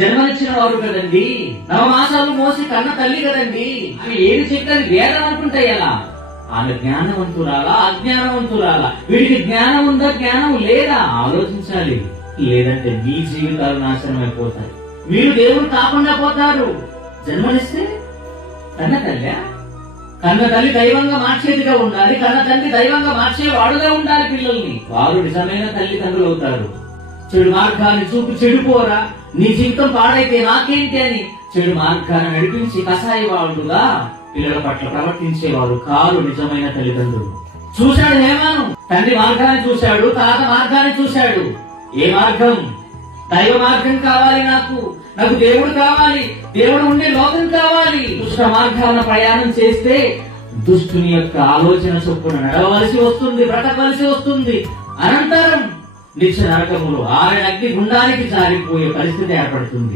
జన్మనిచ్చిన వారు కదండి, నవమాసాలు మోసి కన్న తల్లి కదండి. ఆమె ఏది చెప్పని వేదం అనుకుంటే ఎలా? ఆమె జ్ఞానవంతురాలా అజ్ఞానవంతురాలా? వీడికి జ్ఞానం ఉందా జ్ఞానం లేదా ఆలోచించాలి. లేదంటే మీ జీవితాలు నాశనం అయిపోతాయి, మీరు దేవుడు కాకుండా పోతారు. జన్మనిస్తే కన్న తల్లి, కన్న తల్లి దైవంగా మార్చేదిగా ఉండాలి, కన్న తల్లి దైవంగా మార్చేవాడుగా ఉండాలి. పిల్లల్ని వారు నిజమైన తల్లిదండ్రులు అవుతారు. చెడు మార్గాన్ని చూపి చెడిపోరా, నీ జీవితం పాడైతే నాకేంటి అని చెడు మార్గాన్ని నడిపించి కసాయివాడుగా పిల్లల పట్ల ప్రవర్తించేవారు కారు నిజమైన తల్లిదండ్రులు. చూశాడు హేమాను, తండ్రి మార్గాన్ని చూశాడు, తాత మార్గాన్ని చూశాడు. ఏ మార్గం? దైవ మార్గం కావాలి, నాకు దేవుడు కావాలి, దేవుడు ఉండే లోకం కావాలి. దుష్ట మార్గాన ప్రయాణం చేస్తే దుష్టుని యొక్క ఆలోచన చొప్పున నడవలసి వస్తుంది, బ్రతకవలసి వస్తుంది. అనంతరం నిత్య నరకములు ఆరని అగ్ని గుండానికి జారిపోయే పరిస్థితి ఏర్పడుతుంది.